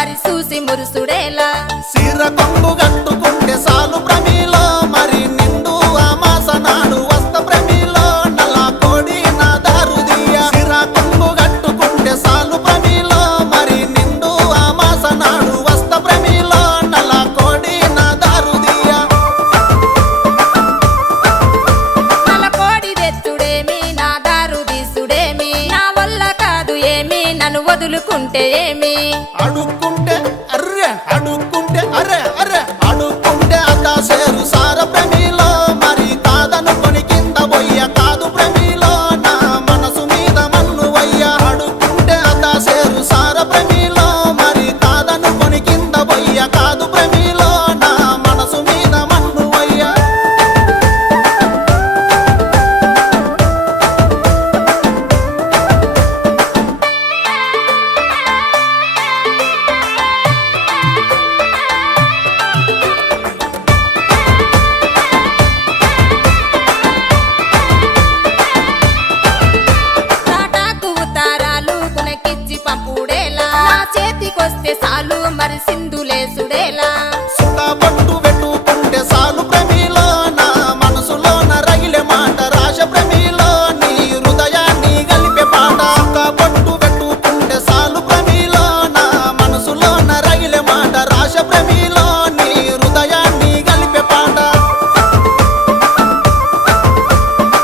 మరి చూసి మురుసుడేలా సిర కొంగు గట్టుకుంటే సాలు ప్రమిలో మరి నిండు అమాస నాడు వస్త ప్రమిలో నల్ల కోడి నా దారుదియ సిర కొంగు గట్టుకుంటే సాలు ప్రమిలో మరి నిండు అమాస నాడు వస్త ప్రమిలో నల్ల కోడి నా దారుదియ నల్ల కోడి తెచ్చుడేమి నా దారు తీసుడేమి నా వల్ల కాదు ఏమి నన్ను వదులుకుంటే ఏమి అడుక్కుంటే అర్రె అడుక్కుంటే అరే అరే అడుక్కుంటే అతా సేరు సార ప్రమిలో మరి కాదనుకొని కింద పోయ్య కాదు ప్రమిలో నా మనసు మీద మన్ను వయ్య అడుక్కుంటే అతా సేరు సార ప్రమిలో మరి కాదనుకొని కింద పోయ్య కాదు ప్రమిలో నా మనసు మీద మన్ను వయ్య తాటాకు ఉతారాలు కునకిచ్చి పంపుడేలా నా చేతికొస్తే సాలు మరి సింధులేసుడేలా సుతా పట్టు పెట్టుకుంటే సాలు ప్రమిలో నా మనసులోన రగిలే మాట రాశ ప్రమిలో నీ హృదయాన్ని గలిపే పాట సుతా పట్టు పెట్టుకుంటే సాలు ప్రమిలో నా మనసులోన రగిలే మాట రాశ ప్రమిలో నీ హృదయాన్ని గలిపే పాట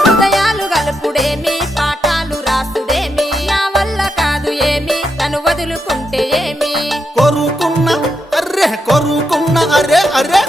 హృదయాలు గలుపుడేమి పాఠాలు రాసుడేమి నా వల్ల కాదు ఏమి తను వదులుకుంటే ఏమి కొరుకున్న అర్రె కొరుకున్న అరే అరే